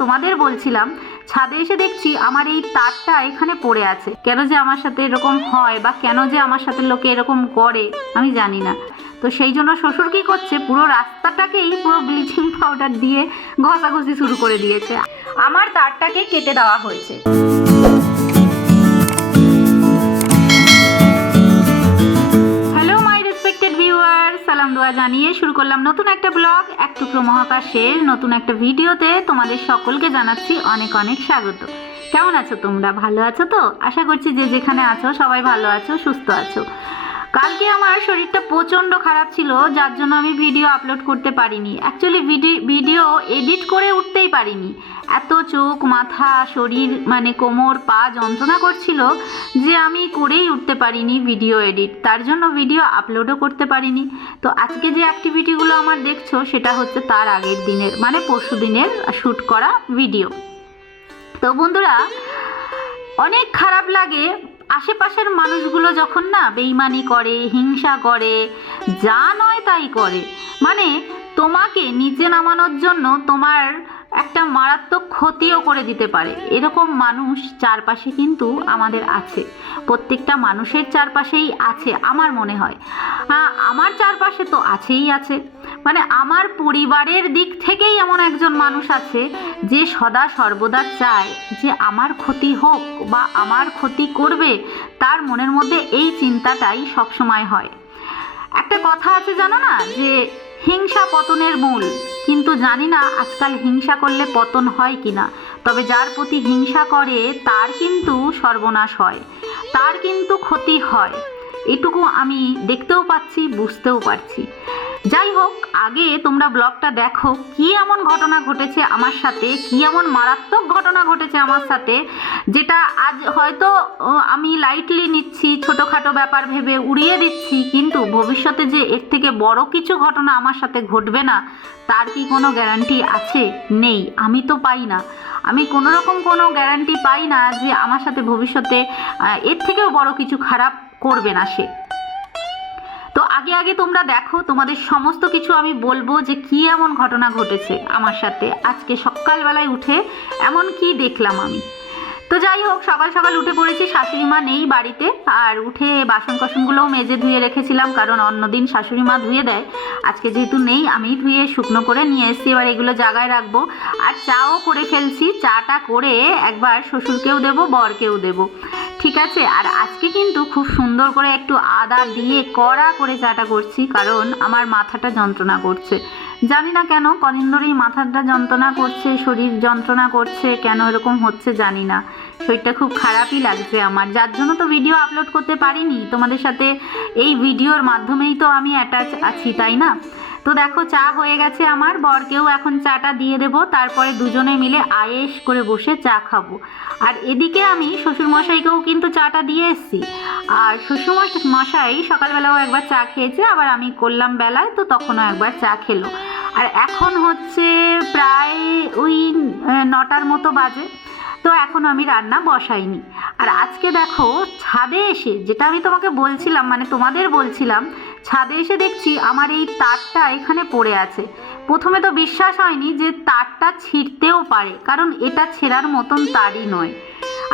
তোমাদের বলছিলাম, ছাদে এসে দেখছি আমার এই তারটা এখানে পড়ে আছে। কেন যে আমার সাথে এরকম হয় বা কেন যে আমার সাথে লোকে এরকম করে, আমি জানি না। তো সেই জন্য শ্বশুর কি করছে, পুরো রাস্তাটাকেই পুরো ব্লিচিং পাউডার দিয়ে ঘষাঘষি শুরু করে দিয়েছে। আমার তারটাকে কেটে দেওয়া হয়েছে। সালাম দোয়া জানিয়ে শুরু করলাম নতুন একটা ব্লগ। এক টুকরো মহাকাশের নতুন একটা ভিডিওতে তোমাদের সকলকে জানাচ্ছি অনেক অনেক স্বাগত। কেমন আছো তোমরা? ভালো আছো তো? আশা করছি যে যেখানে আছো সবাই ভালো আছো, সুস্থ আছো। কালকে আমার শরীরটা প্রচণ্ড খারাপ ছিল, যার জন্য আমি ভিডিও আপলোড করতে পারিনি। অ্যাকচুয়ালি ভিডিও এডিট করে উঠতেই পারিনি। এত চোখ, মাথা, শরীর মানে কোমর, পা যন্ত্রণা করছিল যে আমি করেই উঠতে পারিনি ভিডিও এডিট তার জন্য ভিডিও আপলোডও করতে পারিনি। তো আজকে যে অ্যাক্টিভিটিগুলো আমার দেখছ, সেটা হচ্ছে তার আগের দিনের মানে পরশু দিনের শ্যুট করা ভিডিও তো বন্ধুরা, অনেক খারাপ লাগে আশেপাশের মানুষগুলো যখন না বেইমানি করে, হিংসা করে, যা নয় তাই করে। মানে তোমাকে নিচে নামানোর জন্য তোমার একটা মারাত্মক ক্ষতিও করে দিতে পারে। এরকম মানুষ চারপাশে কিন্তু আমাদের আছে। প্রত্যেকটা মানুষের চারপাশেই আছে, আমার মনে হয়। আমার চারপাশে তো আছেই আছে। মানে আমার পরিবারের দিক থেকেই এমন একজন মানুষ আছে যে সদা সর্বদা চায় যে আমার ক্ষতি হোক বা আমার ক্ষতি করবে, তার মনের মধ্যে এই চিন্তাটাই সবসময় হয়। একটা কথা আছে জানো না? যে হিংসা পতনের মূল। কিন্তু জানি না আজকাল হিংসা করলে পতন হয় কি না তবে যার প্রতি হিংসা করে, তার কিন্তু সর্বনাশ হয়। তার কিন্তু ক্ষতি হয়। এটুকু আমি দেখতেও পাচ্ছি, বুঝতেও পারছি। যাই হোক, আগে তোমরা ব্লগটা দেখো, কি এমন ঘটনা ঘটেছে আমার সাথে, কি এমন মারাত্মক ঘটনা ঘটেছে আমার সাথে, যেটা আজ হয়তো আমি লাইটলি নিচ্ছি, ছোটোখাটো ব্যাপার ভেবে উড়িয়ে দিচ্ছি, কিন্তু ভবিষ্যতে যে এর থেকে বড় কিছু ঘটনা আমার সাথে ঘটবে না, তার কি কোনো গ্যারান্টি আছে? নেই, আমি তো পাই না। আমি কোনো রকম কোনো গ্যারান্টি পাই না যে আমার সাথে ভবিষ্যতে এর থেকেও বড় কিছু খারাপ করবে না সে। তো আগে আগে তোমরা দেখো, তোমাদের সমস্ত কিছু আমি বলব যে কি এমন ঘটনা ঘটেছে আমার সাথে। আজকে সকালবেলায় উঠে এমন কি দেখলাম আমি। তো যাই হোক, সকাল সকাল উঠে পড়েছি শাশুড়ি মা নেই বাড়িতে, আর উঠে বাসন কোসনগুলোও মেজে ধুয়ে রেখেছিলাম, কারণ অন্যদিন শাশুড়ি মা ধুয়ে দেয়। আজকে যেহেতু নেই, আমি ধুয়ে শুকনো করে নিয়ে এসেছি, এবার এগুলো জায়গায় রাখব। আর চাও করে ফেলছি, চাটা করে একবার শ্বশুরকেও দেবো, বরকেও দেবো। ঠিক আছে, আর আজকে কিন্তু খুব সুন্দর করে একটু আদা দিয়ে কড়া করে চাটা করছি, কারণ আমার মাথাটা যন্ত্রণা করছে। জানি না কেন, কদিন ধরেই মাথাটা যন্ত্রণা করছে, শরীর যন্ত্রণা করছে, কেন এরকম হচ্ছে জানি না। শরীরটা খুব খারাপই লাগছে আমার, যার জন্য তো ভিডিও আপলোড করতে পারিনি। তোমাদের সাথে এই ভিডিওর মাধ্যমেই তো আমি অ্যাটাচ আছি, তাই না? তো দেখো, চা হয়ে গেছে আমার। বরকেও এখন চাটা দিয়ে দেব। তারপরে দুজনে মিলে আয়েস করে বসে চা খাব। আর এদিকে আমি শ্বশুরমশাইকেও কিন্তু চাটা দিয়ে এসেছি। আর শ্বশুরমশাই মশাই সকালবেলাও একবার চা খেয়েছে, আবার আমি করলাম বেলায়, তো তখনও একবার চা খেলো। আর এখন হচ্ছে প্রায় ওই নটার মতো বাজে। তো এখন আমি রান্না বসাইনি। আর আজকে দেখো, ছাদে এসে, যেটা আমি তোমাকে বলছিলাম মানে তোমাদের বলছিলাম ছাদে এসে দেখছি আমার এই তারটা এখানে পড়ে আছে। প্রথমে তো বিশ্বাস হয়নি যে তারটা ছিঁড়তেও পারে, কারণ এটা ছেঁড়ার মতন তারই নয়।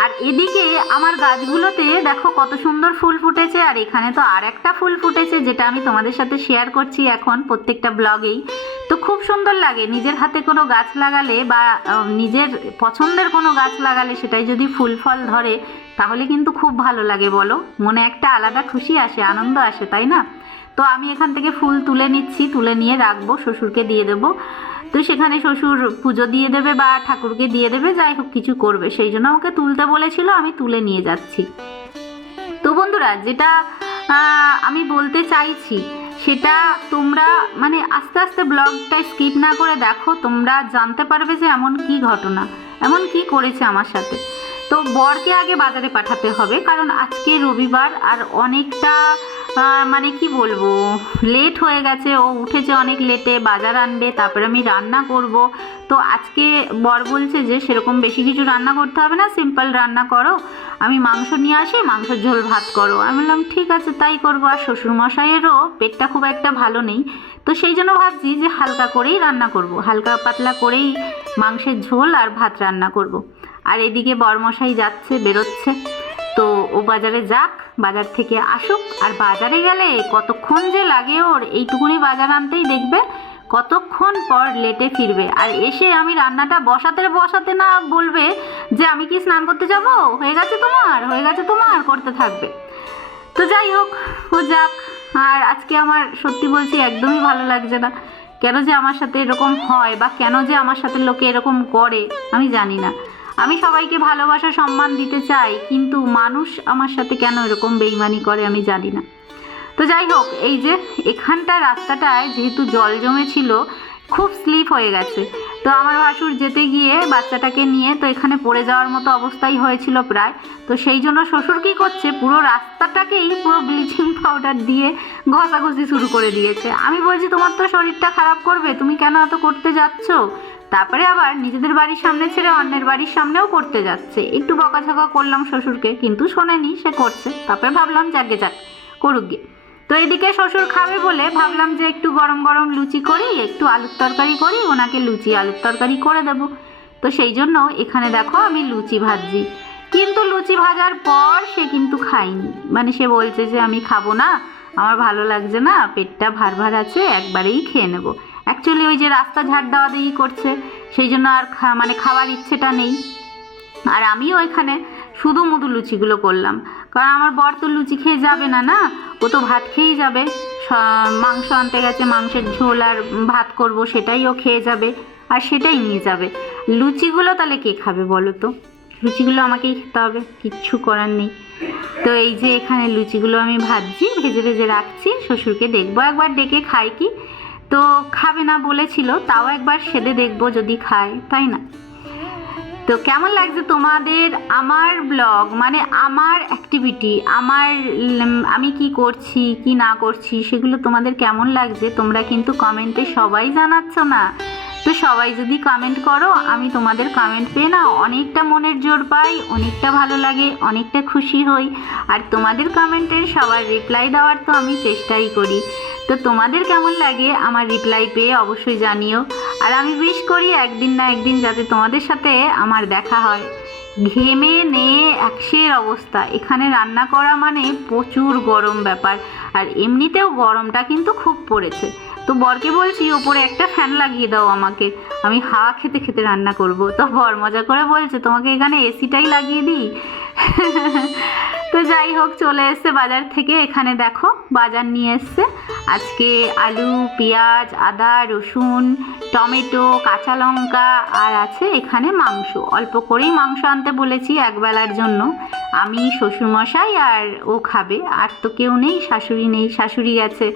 আর এদিকে আমার গাছগুলোতে দেখো কত সুন্দর ফুল ফুটেছে, আর এখানে তো আর একটা ফুল ফুটেছে যেটা আমি তোমাদের সাথে শেয়ার করছি এখন প্রত্যেকটা ব্লগেই তো খুব সুন্দর লাগে, নিজের হাতে কোনো গাছ লাগালে বা নিজের পছন্দের কোনো গাছ লাগালে সেটাই যদি ফুল ফল ধরে, তাহলে কিন্তু খুব ভালো লাগে বলো। মনে একটা আলাদা খুশি আসে, আনন্দ আসে, তাই না? তো আমি এখান থেকে ফুল তুলে নিচ্ছি, তুলে নিয়ে রাখব, শ্বশুরকে দিয়ে দেবো। তো সেখানে শ্বশুর পুজো দিয়ে দেবে বা ঠাকুরকে দিয়ে দেবে, যাই হোক কিছু করবে। সেই জন্য আমাকে তুলতে বলেছিল, আমি তুলে নিয়ে যাচ্ছি। তো বন্ধুরা, যেটা আমি বলতে চাইছি, সেটা তোমরা মানে আস্তে আস্তে ব্লগটা স্কিপ না করে দেখো, তোমরা জানতে পারবে যে এমন কি ঘটনা, এমন কি করেছে আমার সাথে। তো বরকে আগে বাজারে পাঠাতে হবে, কারণ আজকে রবিবার আর অনেকটা মানে কি বলব? লেট হয়ে গেছে, ও উঠেছে অনেক লেটে বাজার আনবে, তারপরে আমি রান্না করব। তো আজকে বর বলছে যে, সেরকম বেশি কিছু রান্না করতে হবে না সিম্পল রান্না করো। আমি মাংস নিয়ে আসি, মাংসের ঝোল ভাত করো। আমি বললাম, ঠিক আছে, তাই করব। আর শ্বশুরমশাইয়েরও পেটটা খুব একটা ভালো নেই। তো সেই জন্য ভাবছি যে, হালকা করেই রান্না করব। হালকা পাতলা করেই মাংসের ঝোল আর ভাত রান্না করব। আর এদিকে বরমশাই যাচ্ছে, বেরোচ্ছে। তো ও বাজারে যাক, বাজার থেকে আসুক। আর বাজারে গেলে কতক্ষণ যে লাগে ওর, এইটুকুনি বাজার আনতেই দেখবে, কতক্ষণ পর লেটে ফিরবে। আর এসে আমি রান্নাটা বসাতে বসাতে না বলবে যে আমি কি স্নান করতে যাব? হয়ে গেছে তোমার, হয়ে গেছে তোমার, করতে থাকবে। তো যাই হোক, ও যাক। আর আজকে আমার সত্যি বলছি একদমই ভালো লাগছে না। কেন যে আমার সাথে এরকম হয় বা কেন যে আমার সাথে লোকে এরকম করে, আমি জানি না। আমি সবাইকে ভালোবাসা, সম্মান দিতে চাই, কিন্তু মানুষ আমার সাথে কেন এরকম বেইমানি করে আমি জানি না। তো যাই হোক, এই যে এখানটা রাস্তাটায় যেহেতু জল জমেছিল, খুব স্লিপ হয়ে গেছে। তো আমার ভাসুর যেতে গিয়ে বাচ্চাটাকে নিয়ে, তো এখানে পড়ে যাওয়ার মতো অবস্থাই হয়েছিল প্রায়। তো সেই জন্য শ্বশুর কী করছে, পুরো রাস্তাটাকেই পুরো ব্লিচিং পাউডার দিয়ে ঘষাঘষি শুরু করে দিয়েছে। আমি বলছি, তোমার তো শরীরটা খারাপ করবে, তুমি কেন এত করতে যাচ্ছ? তারপরে আবার নিজেদের বাড়ির সামনে ছেড়ে অন্যের বাড়ির সামনেও করতে যাচ্ছে। একটু বকাঝকা করলাম শ্বশুরকে, কিন্তু শোনেনি সে করছে। তারপরে ভাবলাম, যাকে যাক, করুক গিয়ে তো এদিকে শ্বশুর খাবে বলে ভাবলাম যে একটু গরম গরম লুচি করি, একটু আলুর তরকারি করি, ওনাকে লুচি, আলুর তরকারি করে দেব। তো সেই জন্য এখানে দেখো আমি লুচি ভাজছি। কিন্তু লুচি ভাজার পর সে কিন্তু খায়নি। মানে সে বলছে যে, আমি খাব না, আমার ভালো লাগছে না, পেটটা ভার ভার আছে, একবারেই খেয়ে নেব। অ্যাকচুয়ালি ওই যে রাস্তা ঝাড় দেওয়া দিয়েই করছে, সেই জন্য আর মানে খাওয়ার ইচ্ছেটা নেই। আর আমিও এখানে শুধু মুধু লুচিগুলো করলাম। কারণ আমার বর তো লুচি খেয়ে যাবে না না? ও তো ভাত খেয়েই যাবে। মাংস আনতে গেছে, মাংসের ঝোল আর ভাত করব, সেটাই ও খেয়ে যাবে আর সেটাই নিয়ে যাবে। লুচিগুলো তাহলে কে খাবে বলো তো? লুচিগুলো আমাকেই খেতে হবে, কিচ্ছু করার নেই। তো এই যে এখানে লুচিগুলো আমি ভাজছি, ভেজে ভেজে রাখছি, শ্বশুরকে দেখব, একবার ডেকে খায় কি? তো খাবে না বলেছিল, তাও একবার সেদে দেখব যদি খায়, তাই না? তো কেমন লাগছে তোমাদের আমার ব্লগ? মানে আমার অ্যাক্টিভিটি আমার আমি কি করছি, কি না করছি, সেগুলো তোমাদের কেমন লাগছে? তোমরা কিন্তু কমেন্টে সবাই জানাচ্ছ না। তো সবাই যদি কমেন্ট করো, আমি তোমাদের কমেন্ট পেয়ে না অনেকটা মনের জোর পাই, অনেকটা ভালো লাগে, অনেকটা খুশি হই। আর তোমাদের কমেন্টের সবার রিপ্লাই দেওয়ার তো আমি চেষ্টাই করি। তো তোমাদের কেমন লাগে আমার রিপ্লাই পেয়ে অবশ্যই জানিও। আর আমি উইশ করি একদিন না একদিন যাতে তোমাদের সাথে আমার দেখা হয়। ঘেমে নিয়ে একশের অবস্থা। এখানে রান্না করা মানে প্রচুর গরম ব্যাপার। আর এমনিতেও গরমটা কিন্তু খুব পড়েছে। তো বরকে বলছি, ওপরে একটা ফ্যান লাগিয়ে দাও আমাকে। আমি হাওয়া খেতে খেতে রান্না করব। তো বর মজা করে বলছে, তোমাকে এখানে এসিটাই লাগিয়ে দিই? তো যাই হোক, চলে এসছে বাজার থেকে। এখানে দেখো, বাজার নিয়ে এসছে। আজকে আলু, পেঁয়াজ, আদা, রসুন, টমেটো, কাঁচা লঙ্কা আর আছে এখানে মাংস। অল্প করেই মাংস আনতে বলেছি একবেলার জন্য। আমি শ্বশুরমশাই আর ও খাবে। আর তো কেউ নেই, শাশুড়ি নেই, শাশুড়ি গেছে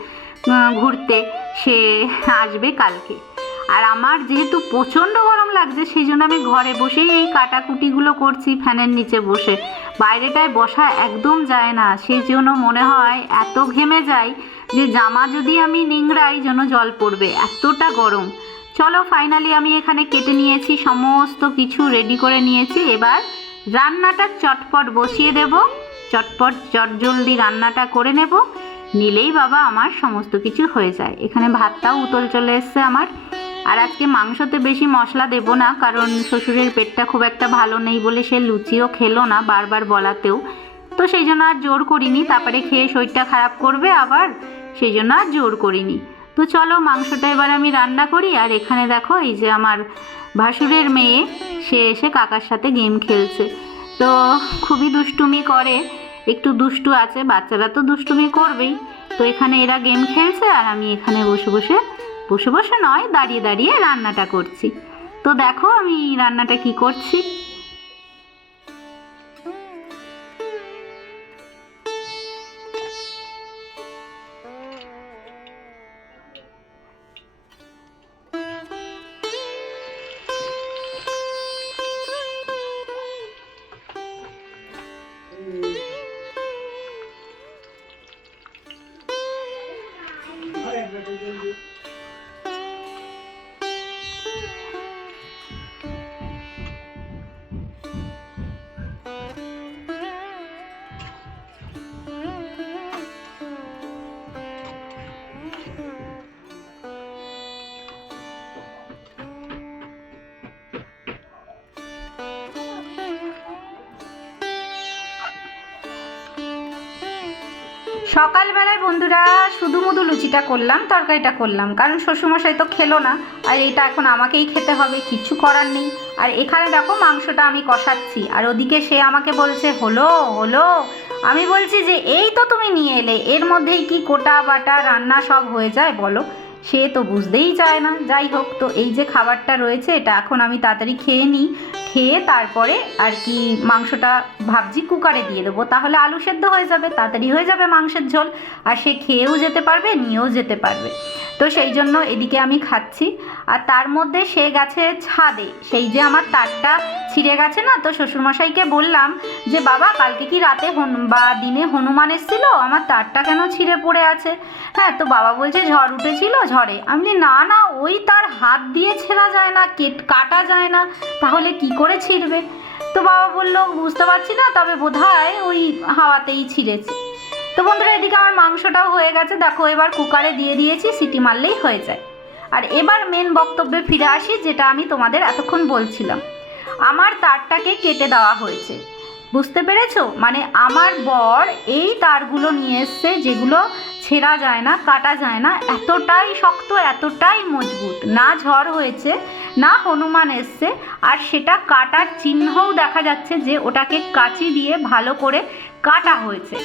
ঘুরতে, সে আসবে কালকে। আর আমার যেহেতু প্রচণ্ড গরম লাগছে সেই জন্য আমি ঘরে বসেই এই কাটাকুটিগুলো করছি ফ্যানের নিচে বসে। বাইরেটায় বসা একদম যায় না। সেই জন্য মনে হয় এত ঘেমে যায় যে জামা যদি আমি নিংড়াই যেন জল পড়বে, এতটা গরম। চলো ফাইনালি আমি এখানে কেটে নিয়েছি সমস্ত কিছু রেডি করে নিয়েছি। এবার রান্নাটা চটপট বসিয়ে দেব। চটপট চটজলদি রান্নাটা করে নেব। নিলেই বাবা আমার সমস্ত কিছু হয়ে যায়। এখানে ভাতটাও উতল চলে এসছে আমার। আর আজকে মাংসতে বেশি মশলা দেবো না, কারণ শ্বশুরের পেটটা খুব একটা ভালো নেই বলে সে লুচিও খেলো না বারবার বলাতেও। তো সেই জন্য আর জোর করিনি, তারপরে খেয়ে শরীরটা খারাপ করবে আবার, সেই জন্য আর জোর করিনি। তো চলো মাংসটা এবার আমি রান্না করি, আর এখানে দেখো এই যে আমার ভাসুরের মেয়ে, সে এসে কাকার সাথে গেম খেলছে। তো খুবই দুষ্টুমি করে একটু দুষ্টু আছে, বাচ্চারা তো দুষ্টুমি করবেই। তো এখানে এরা গেম খেলছে আর আমি এখানে বসে বসে বসে বসে নয়, দাঁড়িয়ে দাঁড়িয়ে রান্নাটা করছি। তো দেখো আমি রান্নাটা কি করছি। সকালবেলায় বন্ধুরা শুধু মুধু লুচিটা করলাম, তরকারিটা করলাম। কারণ শ্বশুরমশাই তো খেলো না, আর এটা এখন আমাকেই খেতে হবে, কিছু করার নেই। আর এখানে দেখো মাংসটা আমি কষাচ্ছি, আর ওদিকে সে আমাকে বলছে, হলো হলো। আমি বলছি যে, এই তো তুমি নিয়ে এলে, এর মধ্যেই কি কোটা বাটা রান্না সব হয়ে যায় বলো? সে তো বুঝতেই চায় না। যাই হোক, তো এই যে খাবারটা রয়েছে, এটা এখন আমি তাড়াতাড়ি খেয়ে নিই। খেয়ে তারপরে আর কি মাংসটা ভাবছি কুকারে দিয়ে দেবো। তাহলে আলু সেদ্ধ হয়ে যাবে, তাড়াতাড়ি হয়ে যাবে মাংসের ঝোল। আর সে খেয়েও যেতে পারবে, নিয়েও যেতে পারবে। তো সেই জন্য এদিকে আমি খাচ্ছি। আর তার মধ্যে সে গেছে ছাদে সেই যে আমার তারটা ছিঁড়ে গেছে না তো শ্বশুরমশাইকে বললাম যে বাবা কালকে কি রাতে হনু বা দিনে হনুমান এসেছিল? আমার তারটা কেন ছিঁড়ে পড়ে আছে? হ্যাঁ তো বাবা বলছে ঝড় উঠেছিল ঝড়ে। আমি বলি, না না ওই তার হাত দিয়ে ছেঁড়া যায় না কেট কাটা যায় না তাহলে কি করে ছিঁড়বে? তো বাবা বলল বুঝতে পারছি না তবে বোধহয় ওই হাওয়াতেই ছিঁড়েছে। তো বন্ধুরা, এদিকে আমার মাংসটাও হয়ে গেছে। দেখো, এবার কুকারে দিয়ে দিয়েছি, সিটি মারলেই হয়ে যায়। আর এবার মেন বক্তব্যে ফিরে আসি, যেটা আমি তোমাদের এতক্ষণ বলছিলাম। আমার তারটাকে কেটে দেওয়া হয়েছে। বুঝতে পেরেছ? মানে আমার বর এই তারগুলো নিয়ে এসছে, যেগুলো ছেঁড়া যায় না, কাটা যায় না, এতটাই শক্ত, এতটাই মজবুত। না ঝড় হয়েছে, না হনুমান এসছে, আর সেটা কাটার চিহ্নও দেখা যাচ্ছে যে ওটাকে কাঁচি দিয়ে ভালো করে কাটা হয়েছে।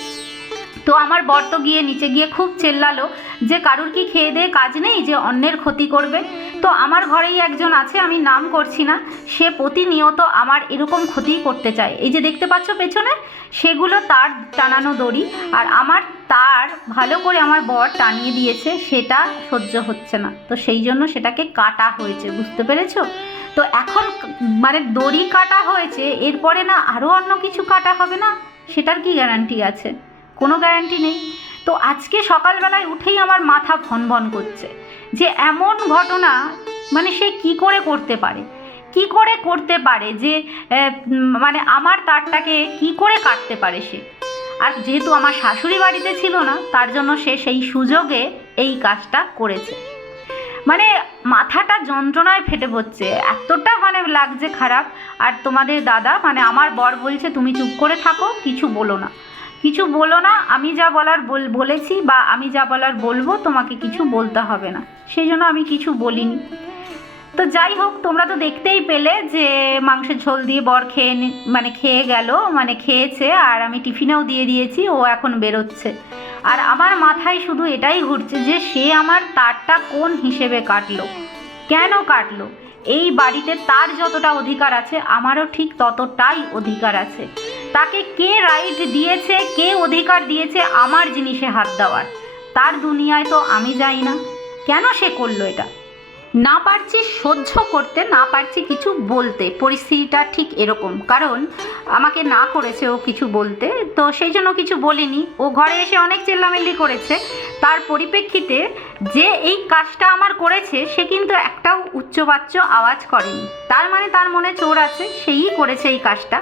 তো আমার বর তো গিয়ে নিচে গিয়ে খুব চেল্লালো যে কারুর কি খেয়ে দিয়ে কাজ নেই যে অন্যের ক্ষতি করবে? তো আমার ঘরেই একজন আছে, আমি নাম করছি না। সে প্রতিনিয়ত আমার এরকম ক্ষতি করতে চায়। এই যে দেখতে পাচ্ছ পেছনে, সেগুলো তার টানানো দড়ি আর আমার তার ভালো করে আমার বর টানিয়ে দিয়েছে, সেটা সহ্য হচ্ছে না। তো সেই জন্য সেটাকে কাটা হয়েছে, বুঝতে পেরেছ? তো এখন মানে দড়ি কাটা হয়েছে, এরপরে না আরও অন্য কিছু কাটা হবে না? সেটার কি গ্যারান্টি আছে? কোনো গ্যারান্টি নেই। তো আজকে সকালবেলায় উঠেই আমার মাথা ভন ভন করছে যে এমন ঘটনা মানে সে কি করে করতে পারে? কি করে করতে পারে যে মানে আমার তারটাকে কি করে কাটতে পারে সে? আর যেহেতু আমার শাশুড়ি বাড়িতে ছিল না, তার জন্য সে সেই সুযোগে এই কাজটা করেছে। মানে মাথাটা যন্ত্রণায় ফেটে পড়ছে, এতটা মানে লাগছে খারাপ। আর তোমাদের দাদা মানে আমার বর বলছে, তুমি চুপ করে থাকো, কিছু বলো না। কিছু বলো না, আমি যা বলার বল, বলেছি বা আমি যা বলার বলব, তোমাকে কিছু বলতে হবে না। সেই জন্য আমি কিছু বলিনি। তো যাই হোক, তোমরা তো দেখতেই পেলে যে মাংসের ঝোল দিয়ে বর খেয়ে মানে খেয়ে গেল মানে খেয়েছে, আর আমি টিফিনেও দিয়ে দিয়েছি, ও এখন বেরোচ্ছে। আর আমার মাথায় শুধু এটাই ঘুরছে যে সে আমার তারটা কোন হিসেবে কাটলো? কেন কাটলো? এই বাড়িতে তার যতটা অধিকার আছে, আমারও ঠিক ততটাই অধিকার আছে। তাকে কে রাইট দিয়েছে, কে অধিকার দিয়েছে আমার জিনিসে হাত দেওয়ার? তার দুনিয়ায় তো আমি যাই না। কেন সে করল এটা? না পারছি সহ্য করতে, না পারছি কিছু বলতে। পরিস্থিতিটা ঠিক এরকম। কারণ আমাকে না করেছে ও কিছু বলতে। তো সেই জন্য কিছু বলিনি। ও ঘরে এসে অনেক চেল্লামেল্লি করেছে। তার পরিপ্রেক্ষিতে যে এই কাজটা আমার করেছে, সে কিন্তু একটাও উচ্চবাচ্য আওয়াজ করেনি। তার মানে তার মনে চোর আছে, সেই করেছে এই কাজটা।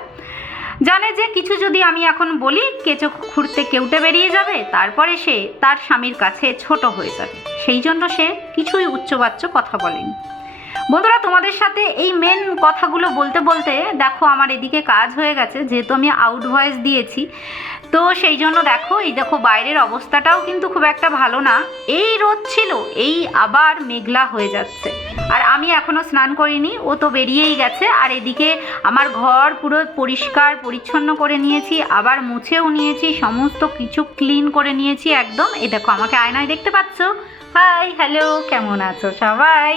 জানে যে কিছু যদি আমি এখন বলি কেঁচো খুঁড়তে কেউটে বেরিয়ে যাবে, তারপরে সে তার স্বামীর কাছে ছোট হয়ে যাবে। সেই জন্য সে কিছুই উচ্চবাচ্য কথা বলেনি। বন্ধুরা, তোমাদের সাথে এই মেন কথাগুলো বলতে বলতে, দেখো আমার এদিকে কাজ হয়ে গেছে, যেহেতু আমি আউট ভয়েস দিয়েছি তো সেই জন্য দেখো, এই দেখো বাইরের অবস্থাটাও কিন্তু খুব একটা ভালো না। এই রোদ ছিল, এই আবার মেঘলা হয়ে যাচ্ছে। আর আমি এখনও স্নান করিনি, ও তো বেরিয়েই গেছে। আর এদিকে আমার ঘর পুরো পরিষ্কার, পরিচ্ছন্ন করে নিয়েছি, আবার মুছেও নিয়েছি, সমস্ত কিছু ক্লিন করে নিয়েছি একদম। এ দেখো, আমাকে আয়নায় দেখতে পাচ্ছ? হাই হ্যালো কেমন আছো সবাই?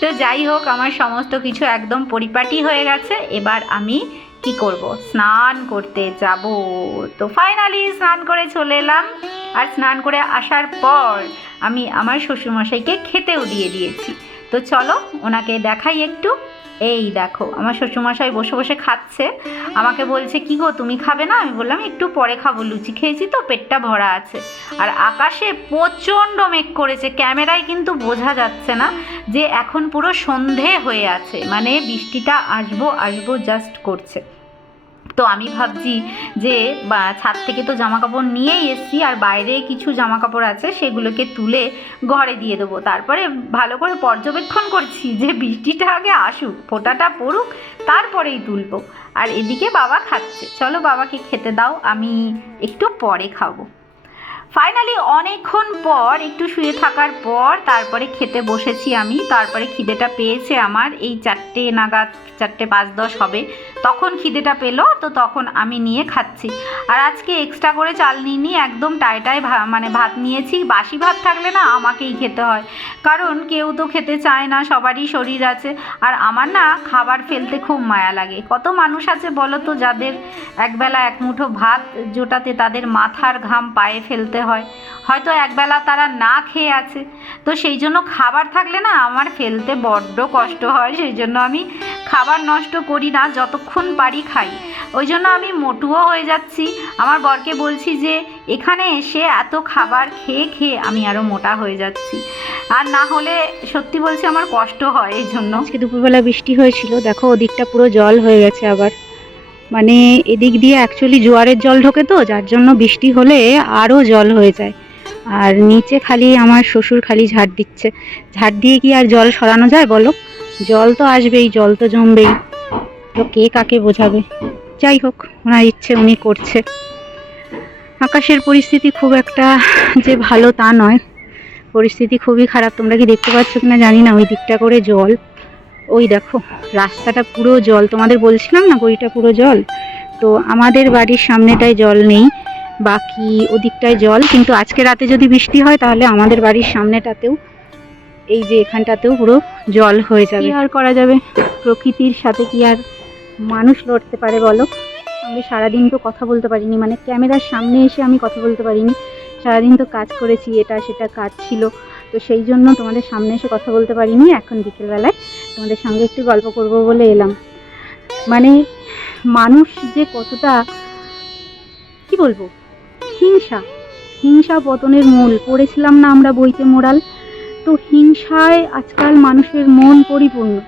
তো যাই হোক, আমার সমস্ত কিছু একদম পরিপাটি হয়ে গেছে। এবার আমি কি করব? স্নান করতে যাব। তো ফাইনালি স্নান করে চলে এলাম। আর স্নান করে আসার পর আমি আমার শ্বশুরমশাইকে খেতেও দিয়ে দিয়েছি। তো চলো ওনাকে দেখাই একটু। এই দেখো, আমার শ্বশুরমশাই বসে বসে খাচ্ছে। আমাকে বলছে, কি গো, তুমি খাবে না? আমি বললাম, একটু পরে খাব, লুচি খেয়েছি তো, পেটটা ভরা আছে। আর আকাশে প্রচণ্ড মেঘ করেছে, ক্যামেরায় কিন্তু বোঝা যাচ্ছে না যে এখন পুরো সন্ধে হয়ে আছে। মানে বৃষ্টিটা আসব আসব জাস্ট করছে। তো আমি ভাবছি যে ছাদ থেকে তো জামা কাপড় নিয়েই এসছি, আর বাইরে কিছু জামা কাপড় আছে, সেগুলোকে তুলে ঘরে দিয়ে দেবো। তারপরে ভালো করে পর্যবেক্ষণ করছি যে বৃষ্টিটা আগে আসুক, ফোটাটা পড়ুক, তারপরেই তুলবো। আর এদিকে বাবা খাচ্ছে। চলো বাবাকে খেতে দাও, আমি একটু পরে খাব। ফাইনালি অনেকক্ষণ পর, একটু শুয়ে থাকার পর, তারপরে খেতে বসেছি আমি। তারপরে খিদেটা পেয়েছে আমার। এই চারটে নাগাদ, চারটে পাঁচ দশ হবে। তখন খিদেটা পেল, তো তখন আমি নিয়ে খাচ্ছি। আর আজকে এক্সট্রা করে চাল নিইনি, একদম ভা- মানে ভাত নিয়েছি। বাসি ভাত থাকলে না আমাকেই খেতে হয়। কারণ কেউ তো খেতে চায় না, সবারই শরীর আছে। আর আমার না খাবার ফেলতে খুব মায়া লাগে। কত মানুষ আছে বলো তো, যাদের একবেলা এক মুঠো ভাত জোটাতে তাদের মাথার ঘাম পায়ে ফেলতে হয়। হয়তো একবেলা তারা না খেয়ে আছে। তো সেই জন্য খাবার থাকলে না আমার ফেলতে বড্ড কষ্ট হয়। সেই জন্য আমি খাবার নষ্ট করি না, যতক্ষণ পারি খাই। ওই জন্য আমি মোটুও হয়ে যাচ্ছি। আমার বরকে বলছি যে, এখানে এসে এত খাবার খেয়ে খেয়ে আমি আরও মোটা হয়ে যাচ্ছি। আর না হলে সত্যি বলছি আমার কষ্ট হয় এই জন্য। আজকে দুপুরবেলা বৃষ্টি হয়েছিল। দেখো, ওদিকটা পুরো জল হয়ে গেছে আবার। মানে এদিক দিয়ে অ্যাকচুয়ালি জোয়ারের জল ঢোকে তো, যার জন্য বৃষ্টি হলে আরও জল হয়ে যায়। আর নিচে খালি আমার শ্বশুর খালি ঝাড় দিচ্ছে। ঝাড় দিয়ে কি আর জল সরানো যায় বলো? জল তো আসবেই, জল তো জমবেই। তো কে কাকে বোঝাবে? যাই হোক, ওনার ইচ্ছে, উনি করছে। আকাশের পরিস্থিতি খুব একটা যে ভালো তা নয়। পরিস্থিতি খুবই খারাপ, তোমরা কি দেখতে পাচ্ছ কিনা জানি না, ওই দিকটা করে জল। ওই দেখো, রাস্তাটা পুরো জল, তোমাদের বলছিলাম না গড়িটা পুরো জল? তো আমাদের বাড়ির সামনেটায় জল নেই, বাকি ওদিকটায় জল, কিন্তু আজকে রাতে যদি বৃষ্টি হয় তাহলে আমাদের বাড়ির সামনেটাতেও, এই যে এখানটাতেও পুরো জল হয়ে যাবে। আর করা যাবে? প্রকৃতির সাথে কি আর মানুষ লড়তে পারে বলো? আমি সারাদিন তো কথা বলতে পারিনি মানে ক্যামেরার সামনে এসে আমি কথা বলতে পারিনি। সারাদিন তো কাজ করেছি, এটা সেটা কাজ ছিল। তো সেই জন্য তোমাদের সামনে এসে কথা বলতে পারিনি। এখন বিকেলবেলায় তোমাদের সঙ্গে একটু গল্প করব বলে এলাম। মানে মানুষ যে কতটা, কি বলব? হিংসা। হিংসা পতনের মূল। পড়েছিলাম না আমরা বইতে মোরাল তো হিংসায় আজকাল মানুষের মন পরিপূর্ণ।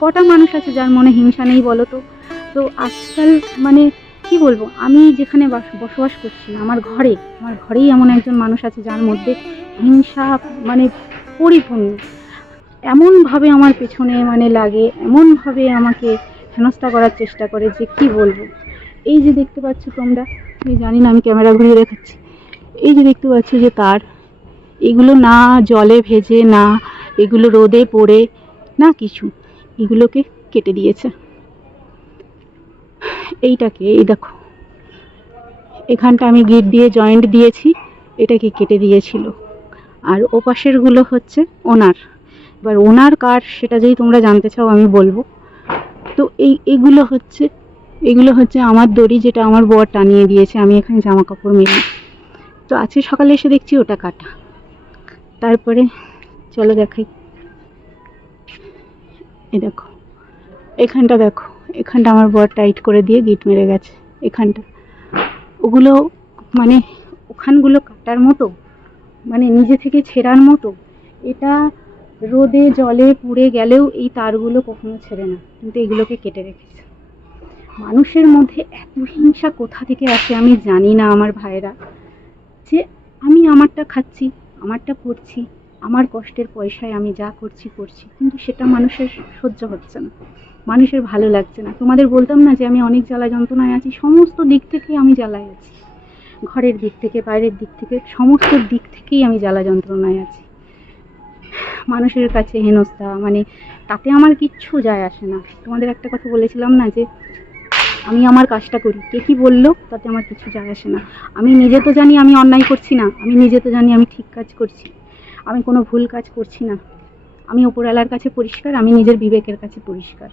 কটা মানুষ আছে যার মনে হিংসা নেই বলো তো? তো আজকাল মানে কি বলব? আমি যেখানে বাস- বসবাস করছি, আমার ঘরে, আমার ঘরেই এমন একজন মানুষ আছে যার মধ্যে হিংসা মানে পরিপূর্ণ। এমনভাবে আমার পেছনে মানে লাগে, এমনভাবে আমাকে হেনস্থা করার চেষ্টা করে যে কি বলব। এই যে দেখতে পাচ্ছ তোমরা আমি জানি না আমি ক্যামেরা ঘুরিয়ে দেখাচ্ছি। এই যে দেখতে পাচ্ছ যে তার, এগুলো না জলে ভেজে, না এগুলো রোদে পড়ে, না কিছু, এগুলোকে কেটে দিয়েছে। এইটাকে, এই দেখো। এখানটা আমি গিট দিয়ে জয়েন্ট দিয়েছি, এটাকে কেটে দিয়েছিল। আর ওপাশেরগুলো হচ্ছে ওনার। এবার ওনার কার সেটা যদি তোমরা জানতে চাও, আমি বলব। তো এই, এগুলো হচ্ছে এগুলো হচ্ছে আমার দড়ি যেটা আমার বর টানিয়ে দিয়েছে, আমি এখানে জামা কাপড় মেলি। তো আজকে সকালে এসে দেখছি ওটা কাটা। তারপরে চলো দেখাই। এ দেখো, এখানটা দেখো, এখানটা আমার বর টাইট করে দিয়ে গিট মেরে গেছে, এখানটা। ওগুলো মানে ওখানগুলো কাটার মতো মানে নিজে থেকে ছেঁড়ার মতো, এটা রোদে, জলে, পুড়ে গেলেও এই তারগুলো কখনো ছেড়ে না, কিন্তু এগুলোকে কেটে রেখেছে। মানুষের মধ্যে এত হিংসা কোথা থেকে আসে আমি জানি না আমার ভাইরা যে আমি আমারটা খাচ্ছি, আমারটা করছি আমার কষ্টের পয়সায় আমি যা করছি করছি, কিন্তু সেটা মানুষের সহ্য হচ্ছে না, মানুষের ভালো লাগছে না। তোমাদের বলতাম না যে আমি অনেক জ্বালা যন্ত্রণায় আছি, সমস্ত দিক থেকে আমি জ্বালায় আছি। ঘরের দিক থেকে, বাইরের দিক থেকে, সমস্ত দিক থেকেই আমি জ্বালা যন্ত্রণায় আছি। মানুষের কাছে হেনস্থা মানে তাতে আমার কিচ্ছু যায় আসে না। তোমাদের একটা কথা বলেছিলাম না যে, আমি আমার কাজটা করি। কে কী বলল, তাতে আমার কিছু যায় আসে না। আমি নিজে তো জানি আমি অন্যায় করছি না। আমি নিজে তো জানি আমি ঠিক কাজ করছি। আমি কোনো ভুল কাজ করছি না। আমি ওপরওয়ালার কাছে পরিষ্কার, আমি নিজের বিবেকের কাছে পরিষ্কার।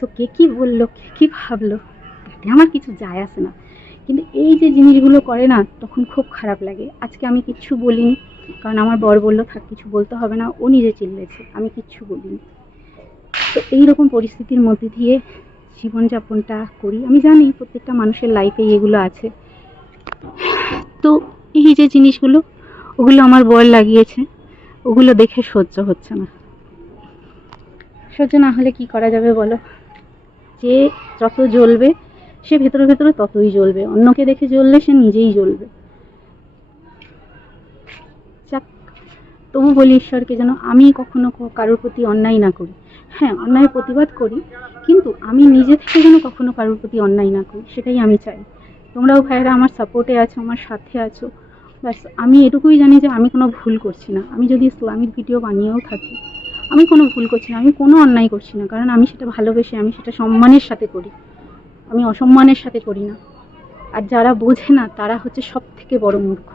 সো কে কী বলল, কে কী ভাবলো, তাতে আমার কিছু যায় আসে না। কিন্তু এই যে জিনিসগুলো করে না, তখন খুব খারাপ লাগে। আজকে আমি কিচ্ছু বলিনি, কারণ আমার বর বলল, থাক, কিছু বলতে হবে না, ও নিজে চিল্লেছে, আমি কিচ্ছু বলিনি। তো এইরকম পরিস্থিতির মধ্যে দিয়ে জীবনযাপনটা করি। আমি জানি প্রত্যেকটা মানুষের লাইফে এগুলো আছে। তো এই যে জিনিসগুলো, ওগুলো আমার বর লাগিয়েছে, ওগুলো দেখে সহ্য হচ্ছে না। সহ্য না হলে কি করা যাবে বলো? যে যত জ্বলবে সে ভেতরে ভেতরে ততই জ্বলবে। অন্যকে দেখে জ্বললে সে নিজেই জ্বলবে। যাক, তবু বলি ঈশ্বরকে যেন আমি কখনো কারোর প্রতি অন্যায় না করি। হ্যাঁ অন্যায় প্রতিবাদ করি, কিন্তু আমি নিজে থেকে যেন কখনো কারোর প্রতি অন্যায় না করি, সেটাই আমি চাই। তোমরাও ভাইয়েরা আমার সাপোর্টে আছো, আমার সাথে আছো। ব্যাস, আমি এটুকুই জানি যে আমি কোনো ভুল করছি না। আমি যদি ইসলামিক ভিডিও বানিয়েও থাকি, আমি কোনো ভুল করছি না, আমি কোনো অন্যায় করছি না, কারণ আমি সেটা ভালোবেসে, আমি সেটা সম্মানের সাথে করি। আমি অসম্মানের সাথে করি না। আর যারা বোঝে না, তারা হচ্ছে সব থেকে বড় মূর্খ।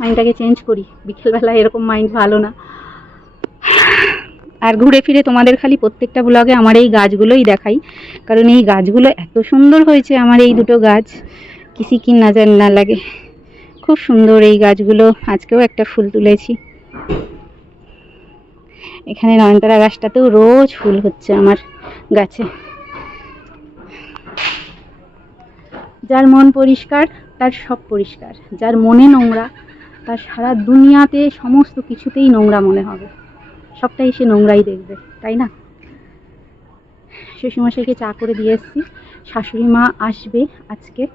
মাইন্ডটাকে চেঞ্জ করি। বিকেলবেলা এরকম মাইন্ড ভালো না। আর ঘুরে ফিরে তোমাদের খালি প্রত্যেকটা ব্লগে আমার এই গাছগুলোই দেখাই। কারণ এই গাছগুলো এত সুন্দর হয়েছে আমার এই দুটো গাছ। কিসি কি নজর না লাগে। খুব সুন্দর এই গাছগুলো। আজকেও একটা ফুল তুলেছি। এখানে নয়নতারা গাছটাতেও রোজ ফুল হচ্ছে আমার গাছে। যার মন পরিষ্কার, তার সব পরিষ্কার। যার মনে নোংরা, তার সারা দুনিয়াতে সমস্ত কিছুতেই নোংরা মনে হবে। সবটাই সে নোংরাই দেখবে, তাই না? শ্বশুরমশাইকে চা করে দিয়ে এসেছি। শাশুড়ি মা আসবে আজকে।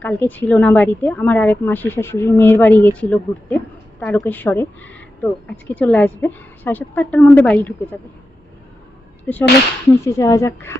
কালকে ছিল না বাড়িতে। আমার আরেক মাসি শাশুড়ি মেয়ের বাড়ি গেছিল ঘুরতে, তারকেশ্বরে। তো আজকে চলে আসবে। সাড়ে সাতটা আটটার মধ্যে বাড়ি ঢুকে যাবে। তো চলো, নিচে যাওয়া যাক।